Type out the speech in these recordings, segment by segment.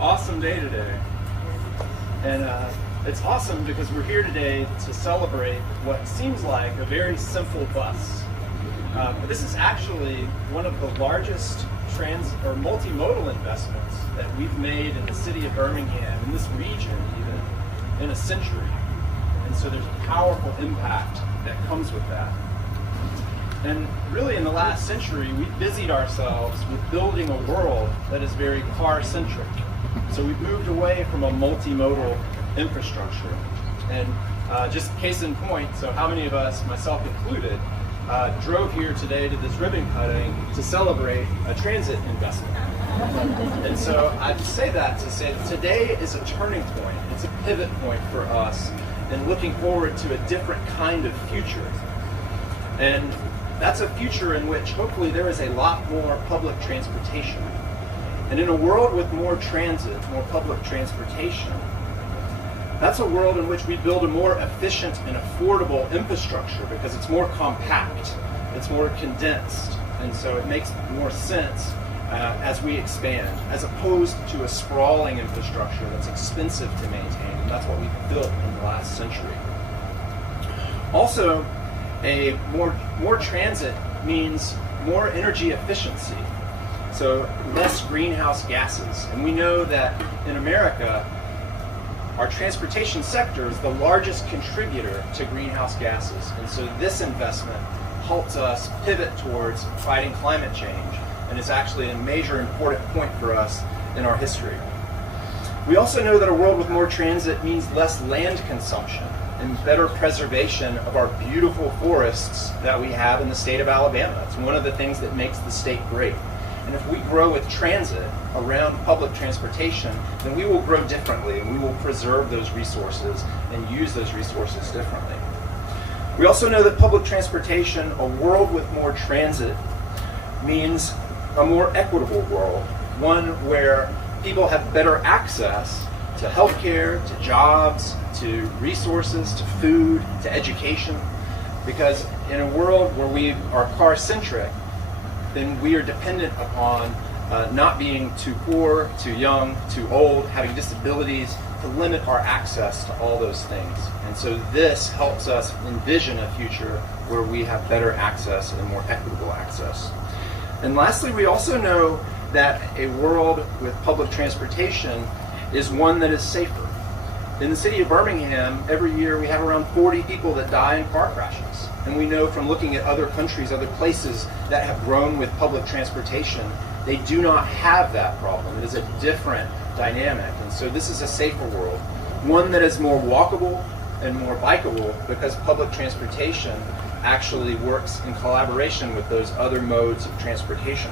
awesome day today. And it's awesome because we're here today to celebrate what seems like a very simple bus. But this is actually one of the largest multimodal investments that we've made in the city of Birmingham, in this region even, in a century. And so there's a powerful impact that comes with that. And really in the last century, we busied ourselves with building a world that is very car-centric. So we've moved away from a multimodal infrastructure. And just case in point, so how many of us, myself included, drove here today to this ribbon cutting to celebrate a transit investment. And so I say that to say that today is a turning point. It's a pivot point for us in looking forward to a different kind of future. And that's a future in which hopefully there is a lot more public transportation. And in a world with more transit, more public transportation, that's a world in which we build a more efficient and affordable infrastructure because it's more compact, it's more condensed, and so it makes more sense as we expand, as opposed to a sprawling infrastructure that's expensive to maintain, and that's what we've built in the last century. Also, more transit means more energy efficiency, so less greenhouse gases. And we know that in America, our transportation sector is the largest contributor to greenhouse gases. And so this investment helps us pivot towards fighting climate change and is actually a major important point for us in our history. We also know that a world with more transit means less land consumption and better preservation of our beautiful forests that we have in the state of Alabama. It's one of the things that makes the state great. And if we grow with transit around public transportation, then we will grow differently and we will preserve those resources and use those resources differently. We also know that public transportation, a world with more transit, means a more equitable world, one where people have better access to healthcare, to jobs, to resources, to food, to education. Because in a world where we are car-centric, then we are dependent upon not being too poor, too young, too old, having disabilities, to limit our access to all those things. And so this helps us envision a future where we have better access and more equitable access. And lastly, we also know that a world with public transportation is one that is safer. In the city of Birmingham, every year we have around 40 people that die in car crashes. And we know from looking at other countries, other places that have grown with public transportation, they do not have that problem. It is a different dynamic. And so this is a safer world, one that is more walkable and more bikeable because public transportation actually works in collaboration with those other modes of transportation.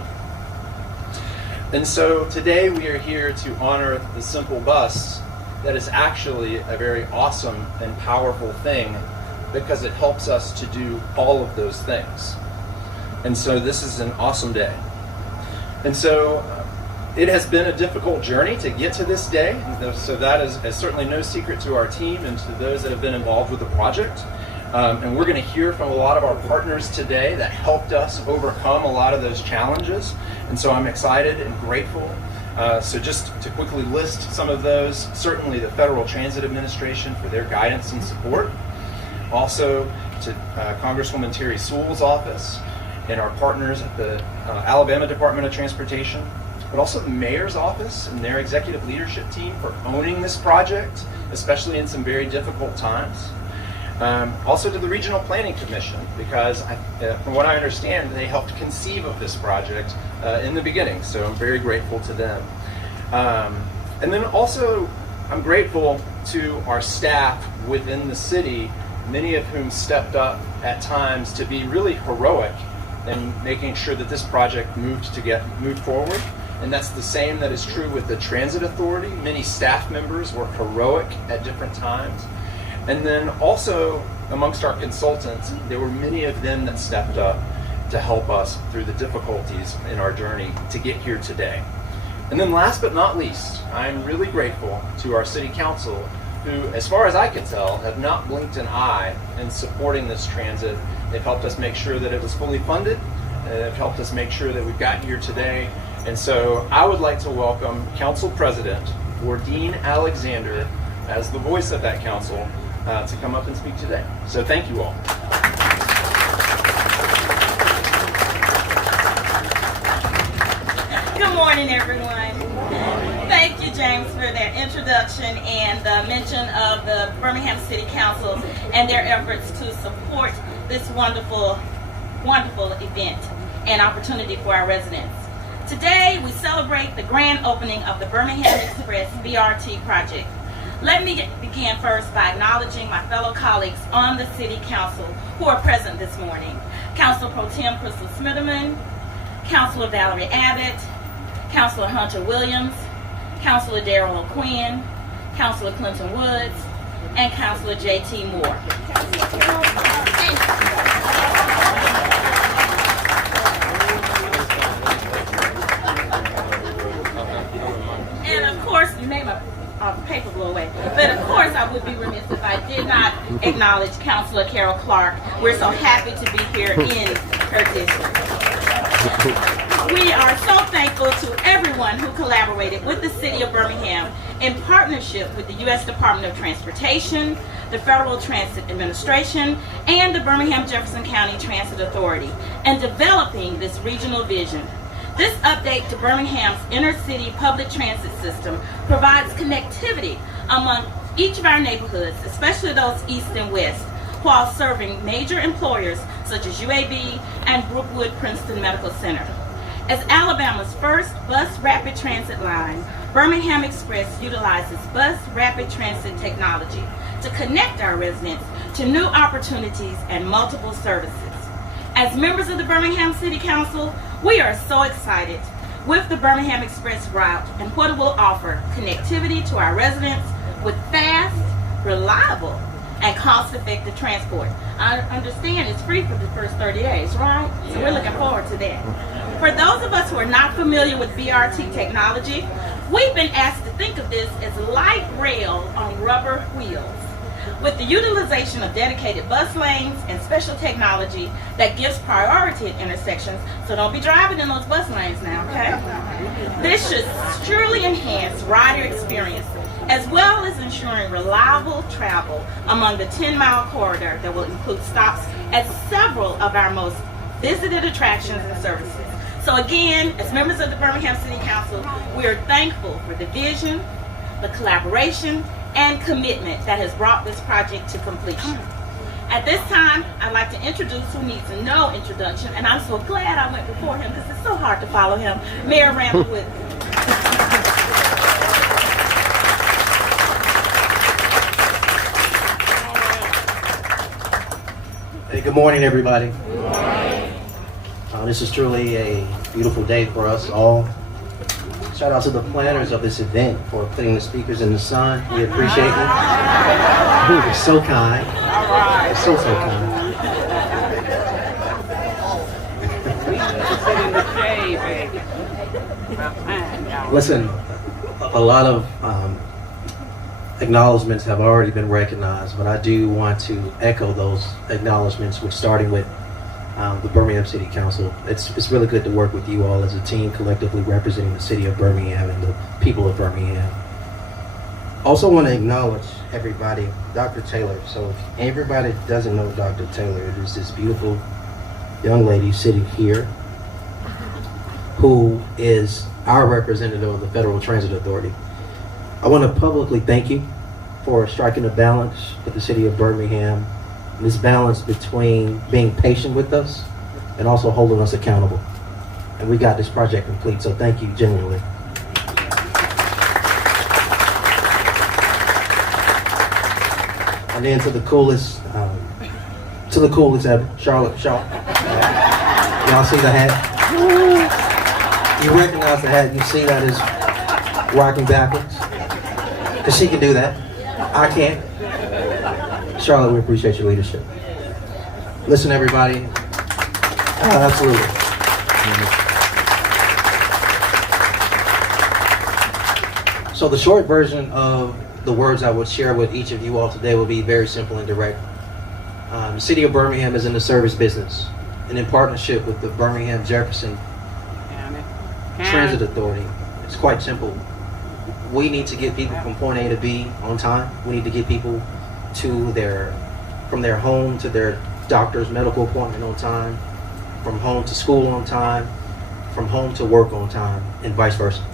And so today we are here to honor the simple bus that is actually a very awesome and powerful thing because it helps us to do all of those things. And so this is an awesome day. And so it has been a difficult journey to get to this day. So that is certainly no secret to our team and to those that have been involved with the project. And we're going to hear from a lot of our partners today that helped us overcome a lot of those challenges. And so I'm excited and grateful. So just to quickly list some of those, certainly the Federal Transit Administration for their guidance and support. Also to Congresswoman Sewell's office and our partners at the Alabama Department of Transportation, but also the mayor's office and their executive leadership team for owning this project, especially in some very difficult times. Also to the Regional Planning Commission, because from what I understand, they helped conceive of this project in the beginning, so I'm very grateful to them. And then also, I'm grateful to our staff within the city, many of whom stepped up at times to be really heroic in making sure that this project moved forward. And that's the same that is true with the Transit Authority. Many staff members were heroic at different times. And then also amongst our consultants, there were many of them that stepped up to help us through the difficulties in our journey to get here today. And then last but not least, I'm really grateful to our city council who, as far as I can tell, have not blinked an eye in supporting this transit. They've helped us make sure that it was fully funded. They've helped us make sure that we've gotten here today. And so I would like to welcome Council President Jordin Alexander as the voice of that council to come up and speak today. So thank you all. Good morning, everyone. Thank you, James, for that introduction and the mention of the Birmingham City Council and their efforts to support this wonderful, wonderful event and opportunity for our residents. Today, we celebrate the grand opening of the Birmingham Express BRT project. Let me begin first by acknowledging my fellow colleagues on the City Council who are present this morning. Councilor Pro Tem Crystal Smitherman, Councilor Valerie Abbott, Councilor Hunter Williams, Councilor Darrell O'Quinn, Councilor Clinton Woods, and Councilor J.T. Moore. And of course, you made my paper blow away. But of course, I would be remiss if I did not acknowledge Councilor Carol Clark. We're so happy to be here in her district. We are so thankful to everyone who collaborated with the City of Birmingham in partnership with the U.S. Department of Transportation, the Federal Transit Administration, and the Birmingham Jefferson County Transit Authority in developing this regional vision. This update to Birmingham's inner-city public transit system provides connectivity among each of our neighborhoods, especially those east and west, while serving major employers such as UAB and Brookwood Princeton Medical Center. As Alabama's first bus rapid transit line, Birmingham Express utilizes bus rapid transit technology to connect our residents to new opportunities and multiple services. As members of the Birmingham City Council, we are so excited with the Birmingham Express route and what it will offer connectivity to our residents with fast, reliable, and cost-effective transport. I understand it's free for the first 30 days, right? So we're looking forward to that. For those of us who are not familiar with BRT technology, we've been asked to think of this as light rail on rubber wheels, with the utilization of dedicated bus lanes and special technology that gives priority at intersections, so don't be driving in those bus lanes now, okay? This should surely enhance rider experience, as well as ensuring reliable travel among the 10-mile corridor that will include stops at several of our most visited attractions and services. So again, as members of the Birmingham City Council, we are thankful for the vision, the collaboration, and commitment that has brought this project to completion. At this time, I'd like to introduce who needs no introduction, and I'm so glad I went before him because it's so hard to follow him, Mayor Randall Wood. Hey, good morning, everybody. Good morning. This is truly a beautiful day for us all. Shout out to the planners of this event for putting the speakers in the sun. We appreciate it. You're so kind. All right. So kind. Listen, a lot of acknowledgments have already been recognized, but I do want to echo those acknowledgments, with starting with the Birmingham City Council. It's really good to work with you all as a team, collectively representing the city of Birmingham and the people of Birmingham. Also want to acknowledge everybody, Dr. Taylor. So if everybody doesn't know Dr. Taylor, it is this beautiful young lady sitting here who is our representative of the Federal Transit Authority. I want to publicly thank you for striking a balance with the city of Birmingham, this balance between being patient with us and also holding us accountable. And we got this project complete, so thank you genuinely. And then to the coolest ever, Charlotte Shaw. Y'all see the hat? You recognize the hat, you see that is rocking backwards? Because she can do that. I can't. Charlotte, we appreciate your leadership. Listen, everybody. Absolutely. So the short version of the words I would share with each of you all today will be very simple and direct. The city of Birmingham is in the service business, and in partnership with the Birmingham Jefferson Transit Authority. It's quite simple. We need to get people from point A to B on time. We need to get people from their home to their doctor's medical appointment on time, from home to school on time, from home to work on time, and vice versa.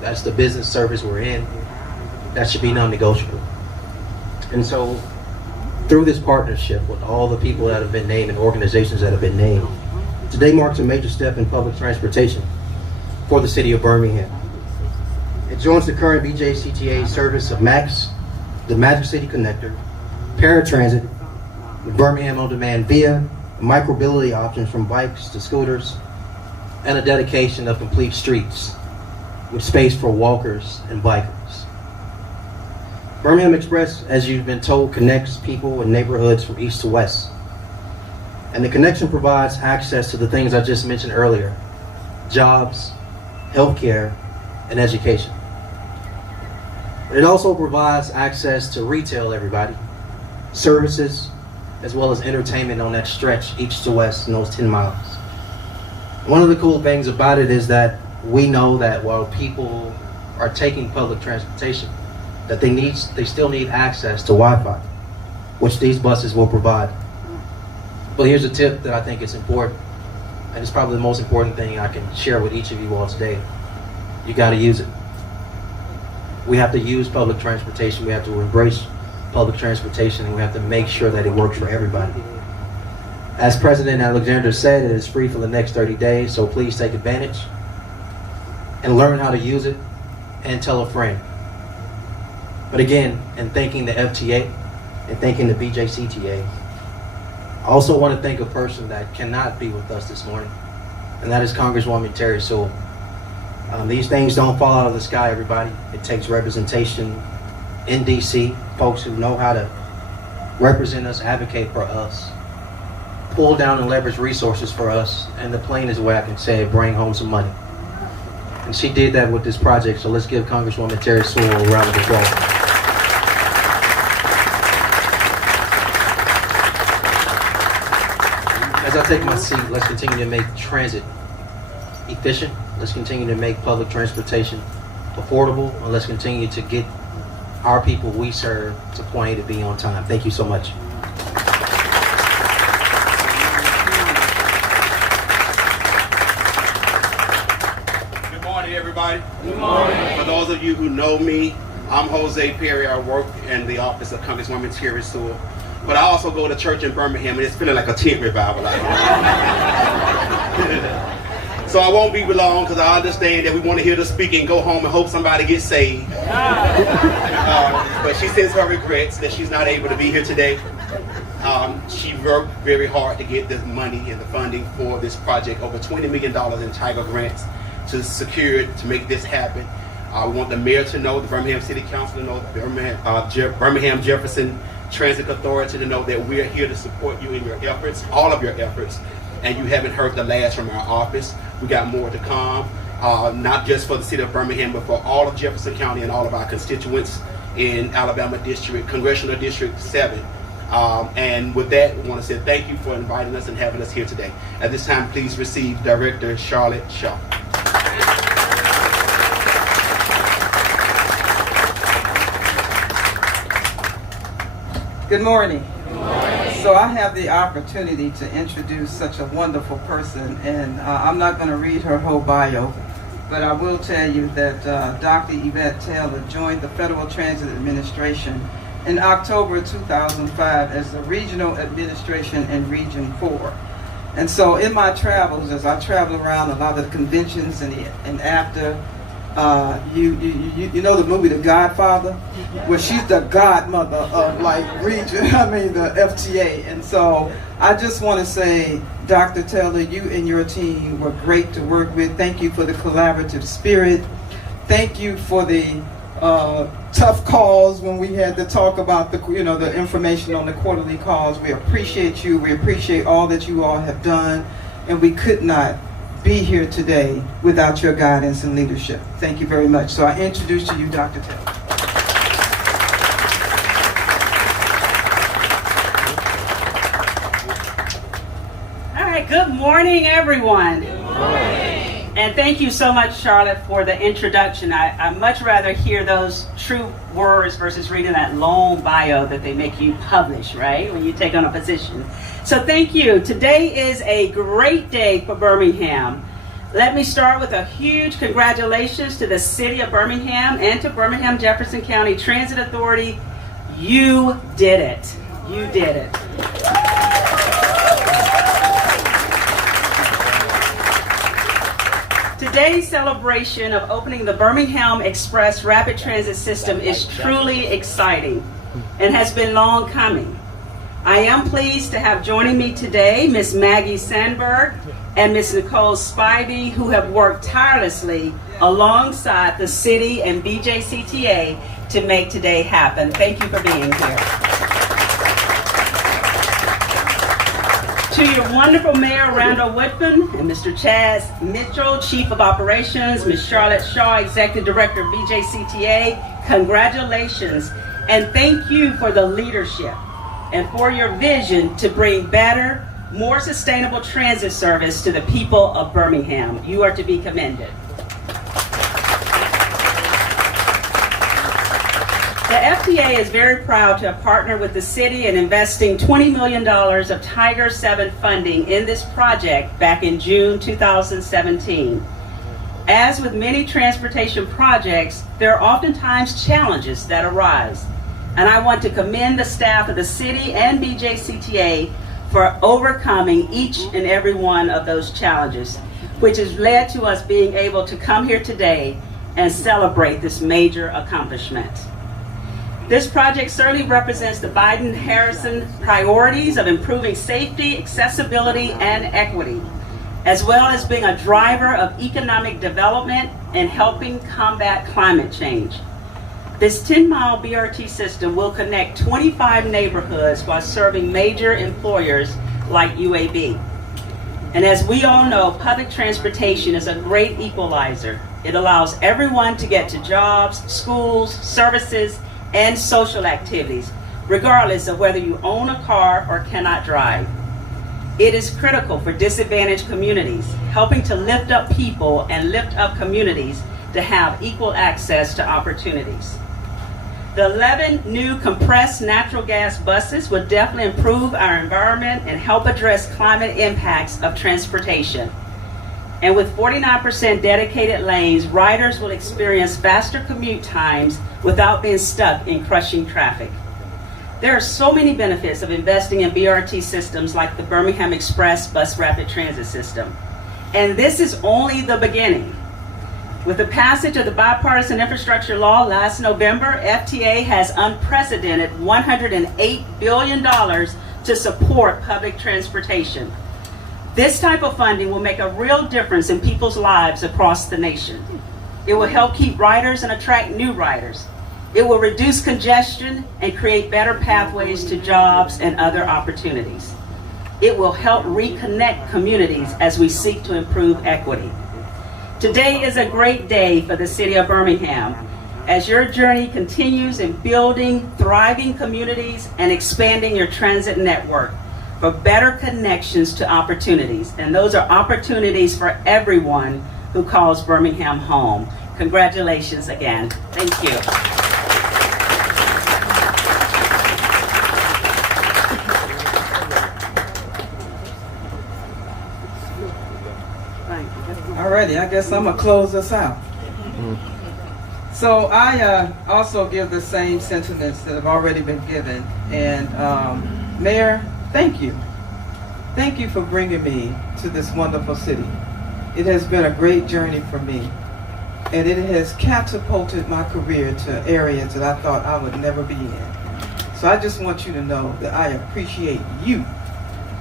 That's the business service we're in. That should be non-negotiable. And so, through this partnership with all the people that have been named and organizations that have been named, today marks a major step in public transportation for the city of Birmingham. It joins the current Bjcta service of MAX, the Magic City Connector, paratransit, the Birmingham On Demand Via, micromobility options from bikes to scooters, and a dedication of complete streets with space for walkers and bikers. Birmingham Express, as you've been told, connects people and neighborhoods from east to west. And the connection provides access to the things I just mentioned earlier: jobs, healthcare, and education. It also provides access to retail, everybody, services, as well as entertainment on that stretch east to west in those 10 miles. One of the cool things about it is that we know that while people are taking public transportation, that they still need access to Wi-Fi, which these buses will provide. But here's a tip that I think is important, and it's probably the most important thing I can share with each of you all today. You got to use it. We have to use public transportation. We have to embrace public transportation, and we have to make sure that it works for everybody. As President Alexander said, it is free for the next 30 days, so please take advantage and learn how to use it and tell a friend. But again, in thanking the FTA and thanking the Bjcta, I also want to thank a person that cannot be with us this morning, and that is Congresswoman Sewell. These things don't fall out of the sky, everybody. It takes representation in DC, folks who know how to represent us, advocate for us, pull down and leverage resources for us, and the plainest way I can say it, bring home some money. And she did that with this project, so let's give Congresswoman Sewell a round of applause. As I take my seat, let's continue to make transit efficient. Let's continue to make public transportation affordable, and let's continue to get our people we serve to point A to B on time. Thank you so much. Good morning, everybody. Good morning. For those of you who know me, I'm Jose Perry. I work in the office of Congresswoman Sewell. But I also go to church in Birmingham, and it's feeling like a tent revival out here. So I won't be long, because I understand that we want to hear the speaking, go home and hope somebody gets saved. But she says her regrets that she's not able to be here today. She worked very hard to get the money and the funding for this project, over $20 million in Tiger grants to secure it, to make this happen. We want the mayor to know, the Birmingham City Council to know, the Birmingham Jefferson Transit Authority to know that we're here to support you in your efforts, all of your efforts, and you haven't heard the last from our office. We got more to come, not just for the city of Birmingham, but for all of Jefferson County and all of our constituents in Alabama District, Congressional District 7. And with that, we want to say thank you for inviting us and having us here today. At this time, please receive Director Charlotte Shaw. Good morning. Good morning. So I have the opportunity to introduce such a wonderful person, and I'm not going to read her whole bio, but I will tell you that Dr. Yvette Taylor joined the Federal Transit Administration in October 2005 as the Regional Administration in Region 4. And so in my travels, as I travel around a lot of the conventions and after, you know the movie The Godfather? Well, she's the godmother of the FTA. And so I just want to say, Dr. Taylor, you and your team were great to work with. Thank you for the collaborative spirit. Thank you for the tough calls when we had to talk about the information on the quarterly calls. We appreciate you. We appreciate all that you all have done, and we could not be here today without your guidance and leadership. Thank you very much. So I introduce to you Dr. Taylor. All right, good morning, everyone. Good morning. And thank you so much, Charlotte, for the introduction. I much rather hear those true words versus reading that long bio that they make you publish, right, when you take on a position. So thank you. Today is a great day for Birmingham. Let me start with a huge congratulations to the City of Birmingham and to Birmingham Jefferson County Transit Authority. You did it. You did it. Today's celebration of opening the Birmingham Express rapid transit system is truly exciting and has been long coming. I am pleased to have joining me today Ms. Maggie Sandberg and Ms. Nicole Spivey, who have worked tirelessly alongside the city and Bjcta to make today happen. Thank you for being here. To your wonderful Mayor Randall Woodfin and Mr. Chaz Mitchell, Chief of Operations, Ms. Charlotte Shaw, Executive Director of Bjcta, congratulations and thank you for the leadership and for your vision to bring better, more sustainable transit service to the people of Birmingham. You are to be commended. The FTA is very proud to have partnered with the city in investing $20 million of Tiger 7 funding in this project back in June 2017. As with many transportation projects, there are oftentimes challenges that arise. And I want to commend the staff of the city and Bjcta for overcoming each and every one of those challenges, which has led to us being able to come here today and celebrate this major accomplishment. This project certainly represents the Biden-Harrison priorities of improving safety, accessibility, and equity, as well as being a driver of economic development and helping combat climate change. This 10-mile BRT system will connect 25 neighborhoods while serving major employers like UAB. And as we all know, public transportation is a great equalizer. It allows everyone to get to jobs, schools, services, and social activities, regardless of whether you own a car or cannot drive. It is critical for disadvantaged communities, helping to lift up people and lift up communities to have equal access to opportunities. The 11 new compressed natural gas buses will definitely improve our environment and help address climate impacts of transportation. And with 49% dedicated lanes, riders will experience faster commute times without being stuck in crushing traffic. There are so many benefits of investing in BRT systems like the Birmingham Express bus rapid transit system. And this is only the beginning. With the passage of the bipartisan infrastructure law last November, FTA has unprecedented $108 billion to support public transportation. This type of funding will make a real difference in people's lives across the nation. It will help keep riders and attract new riders. It will reduce congestion and create better pathways to jobs and other opportunities. It will help reconnect communities as we seek to improve equity. Today is a great day for the city of Birmingham as your journey continues in building thriving communities and expanding your transit network for better connections to opportunities. And those are opportunities for everyone who calls Birmingham home. Congratulations again. Thank you. Alrighty, I guess I'm gonna close this out. So I also give the same sentiments that have already been given. And Mayor, thank you. Thank you for bringing me to this wonderful city. It has been a great journey for me. And it has catapulted my career to areas that I thought I would never be in. So I just want you to know that I appreciate you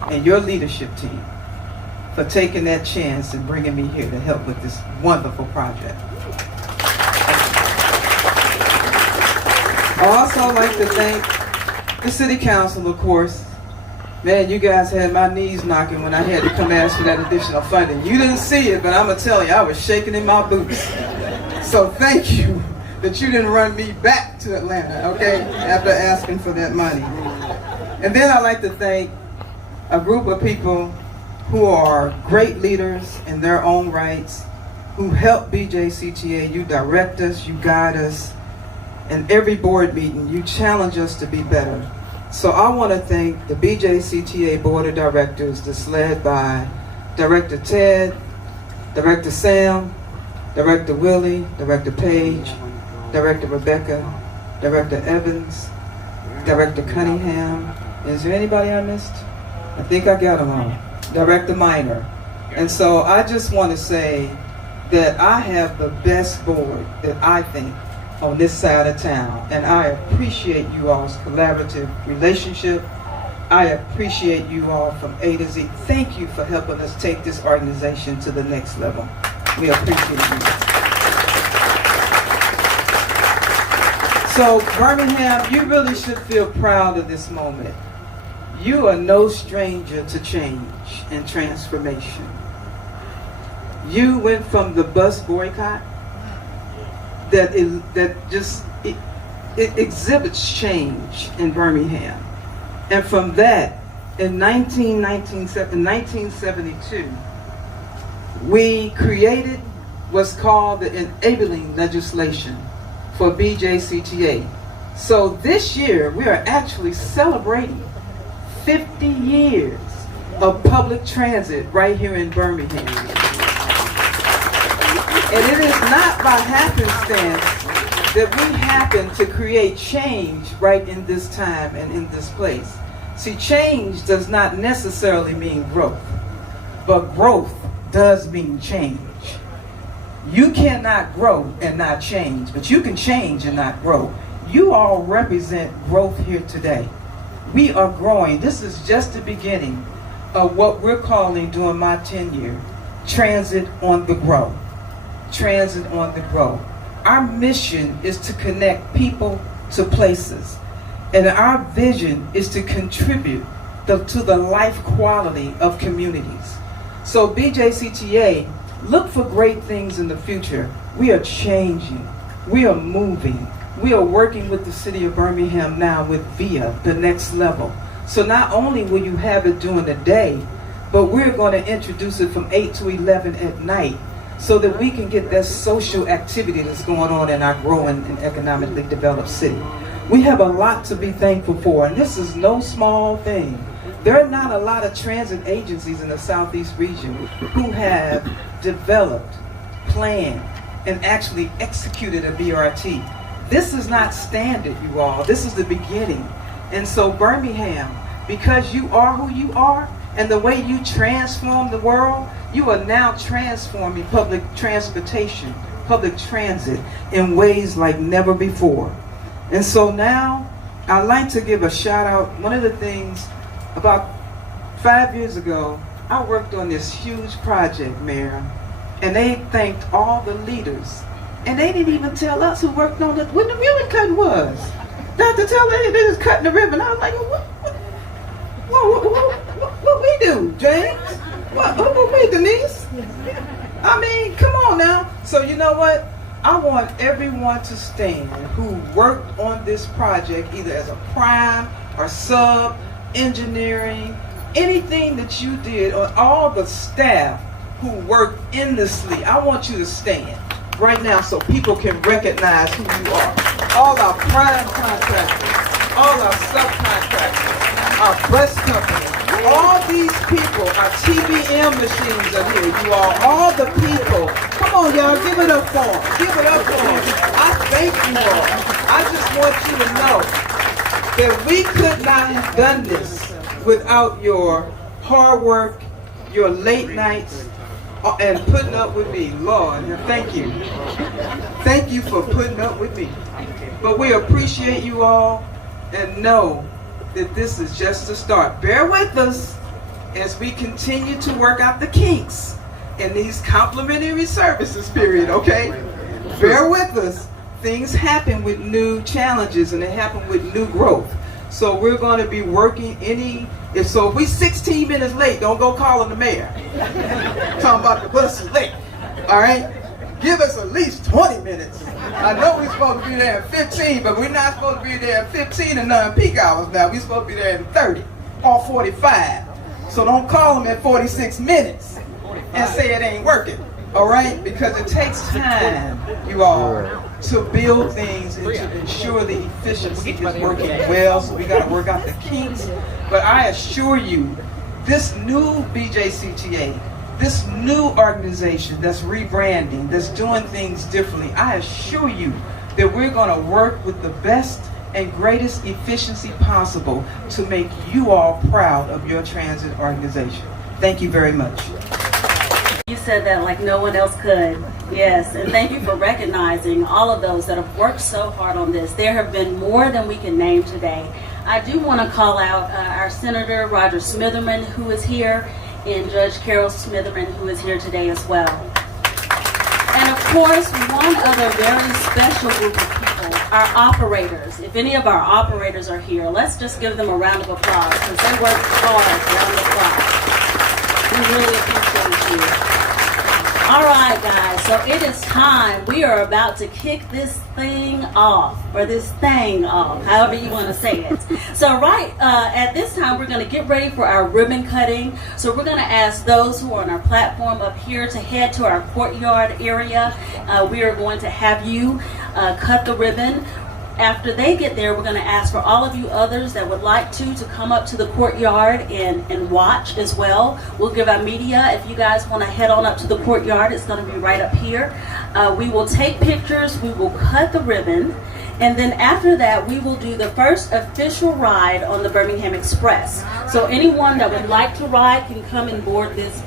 and your leadership team for taking that chance and bringing me here to help with this wonderful project. I also like to thank the City Council, of course. Man, you guys had my knees knocking when I had to come ask for that additional funding. You didn't see it, but I'm gonna tell you, I was shaking in my boots. So thank you that you didn't run me back to Atlanta, okay, after asking for that money. And then I'd like to thank a group of people who are great leaders in their own rights, who help BJCTA. You direct us, you guide us, and every board meeting you challenge us to be better. So I want to thank the BJCTA Board of Directors that's led by Director Ted, Director Sam, Director Willie, Director Page, Director Rebecca, Director Evans, Director Cunningham. Is there anybody I missed? I think I got them all. Director Minor. And so I just want to say that I have the best board that I think on this side of town. And I appreciate you all's collaborative relationship. I appreciate you all from A to Z. Thank you for helping us take this organization to the next level. We appreciate you. So Birmingham, you really should feel proud of this moment. You are no stranger to change and transformation. You went from the bus boycott that exhibits change in Birmingham. And from that, in 1972, we created what's called the enabling legislation for BJCTA. So this year, we are actually celebrating 50 years of public transit right here in Birmingham. And it is not by happenstance that we happen to create change right in this time and in this place. See, change does not necessarily mean growth, but growth does mean change. You cannot grow and not change, but you can change and not grow. You all represent growth here today. We are growing. This is just the beginning of what we're calling during my tenure, transit on the grow. Transit on the grow. Our mission is to connect people to places. And our vision is to contribute to the life quality of communities. So BJCTA, look for great things in the future. We are changing. We are moving. We are working with the city of Birmingham now with VIA, the next level. So not only will you have it during the day, but we're going to introduce it from 8 to 11 at night so that we can get that social activity that's going on in our growing and economically developed city. We have a lot to be thankful for, and this is no small thing. There are not a lot of transit agencies in the Southeast region who have developed, planned, and actually executed a BRT. This is not standard, you all. This is the beginning. And so Birmingham, because you are who you are, and the way you transform the world, you are now transforming public transportation, public transit in ways like never before. And so now, I'd like to give a shout out. One of the things, about 5 years ago, I worked on this huge project, Mayor, and they thanked all the leaders. And they didn't even tell us who worked on it when the ribbon cutting was. Dr. Teller, they was cutting the ribbon. I was like, what we do, James? What we, Denise? I mean, come on now. So you know what? I want everyone to stand who worked on this project, either as a prime or sub, engineering, anything that you did, or all the staff who worked endlessly. I want you to stand right now so people can recognize who you are. All our prime contractors, all our subcontractors, our bus companies, all these people, our TBM machines are here, you all the people. Come on, y'all, give it up for them. Give it up for them. I thank you all. I just want you to know that we could not have done this without your hard work, your late nights, and putting up with me. Lord, thank you. Thank you for putting up with me. But we appreciate you all and know that this is just the start. Bear with us as we continue to work out the kinks in these complimentary services period, okay? Bear with us. Things happen with new challenges and they happen with new growth. So we're going to be working if we 16 minutes late, don't go calling the mayor. Talking about the bus is late, all right? Give us at least 20 minutes. I know we're supposed to be there at 15, but we're not supposed to be there at 15 and non-peak hours now. We're supposed to be there at 30 or 45. So don't call them at 46 minutes and say it ain't working, All right, because it takes time, you all, to build things and to ensure the efficiency is working well. So we got to work out the kinks. But I assure you, this new BJCTA, this new organization that's rebranding, that's doing things differently, I assure you that we're going to work with the best and greatest efficiency possible to make you all proud of your transit organization. Thank you very much. You said that like no one else could. Yes, and thank you for recognizing all of those that have worked so hard on this. There have been more than we can name today. I do want to call out our Senator Roger Smitherman, who is here, and Judge Carol Smitherman, who is here today as well. And of course, one other very special group of people, our operators. If any of our operators are here, let's just give them a round of applause because they work hard around the clock. We really appreciate you. All right, guys, so it is time. We are about to kick this thing off, or this thing off, however you want to say it. So at this time, we're going to get ready for our ribbon cutting. So we're going to ask those who are on our platform up here to head to our courtyard area. We are going to have you cut the ribbon. After they get there, we're going to ask for all of you others that would like to come up to the courtyard and watch as well. We'll give our media, if you guys want to head on up to the courtyard, it's going to be right up here. We will take pictures, we will cut the ribbon, and then after that, we will do the first official ride on the Birmingham Express. So anyone that would like to ride can come and board this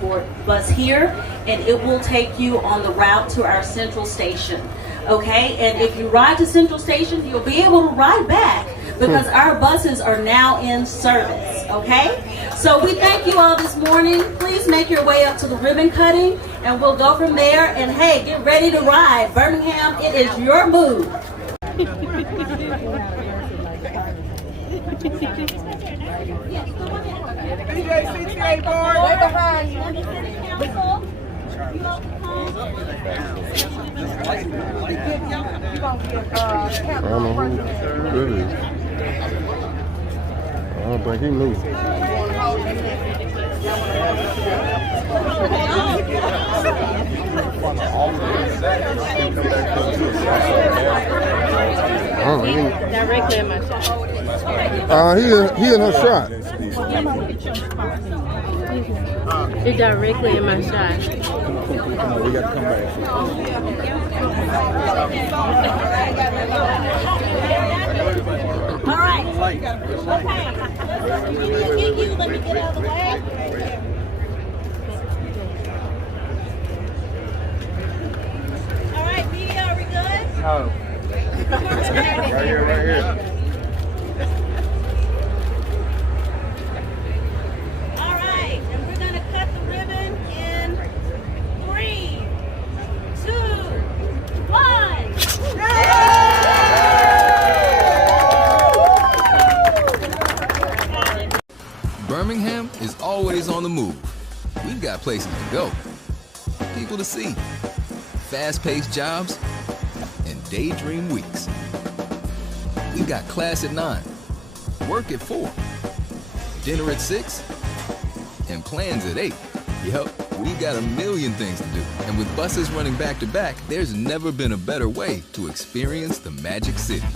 bus here, and it will take you on the route to our central station. Okay, and if you ride to Central Station, you'll be able to ride back because our buses are now in service. Okay, so we thank you all this morning. Please make your way up to the ribbon cutting, and we'll go from there. And hey, get ready to ride. Birmingham, it is your move. BJCTA board. Way behind you. I don't know who it is. I don't think he knew. Directly in my shot. He in her shot. It's directly in my shot. We got to come back. All right. Okay. Let me get out of the way. All right, media, are we good? No. Right here. All right, and we're going to cut the ribbon in 3, 2, 1. Birmingham is always on the move. We've got places to go, people to see, fast-paced jobs, and daydream weeks. We've got class at 9, work at 4, dinner at 6, and plans at 8. Yup, we've got a million things to do. And with buses running back to back, there's never been a better way to experience the Magic City.